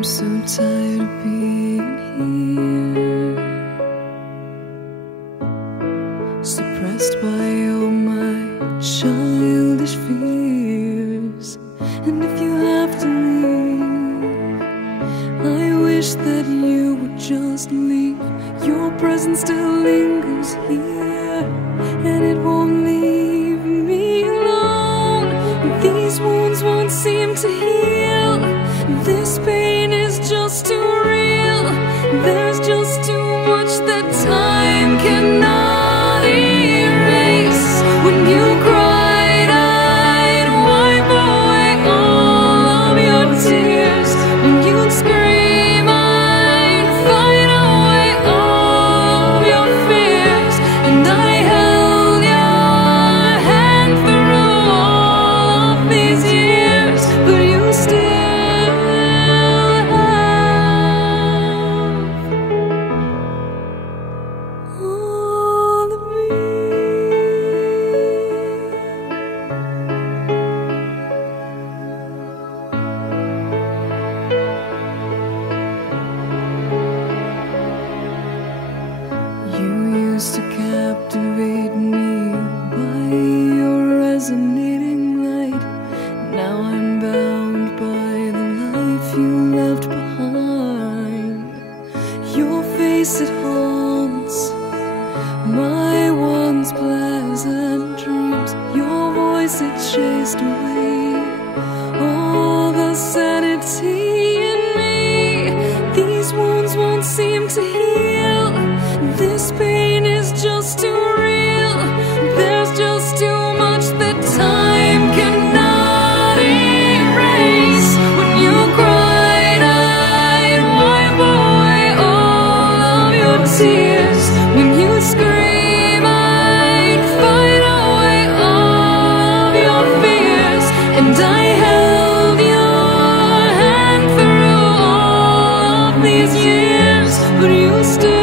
I'm so tired of being here, suppressed by all my childish fears. And if you have to leave, I wish that you would just leave. Your presence still lingers here, and it won't leave me alone. These wounds won't seem to heal. This pain is just too real. There's just too much that time cannot erase. When you cried, I'd wipe away all of your tears. When you'd scream, I'd fight away all of your fears. And I held your hand through all of these years, but you still to captivate me by your resonating light. Now I'm bound by the life you left behind. Your face, it haunts my once pleasant dreams. Your voice, it chased away all the sanity in me. These wounds won't seem to heal. This pain is just too real. There's just too much that time cannot erase. When you cried, I'd wipe away all of your tears. When you scream, I'd fight away all of your fears. And I held your hand through all of these years, but you still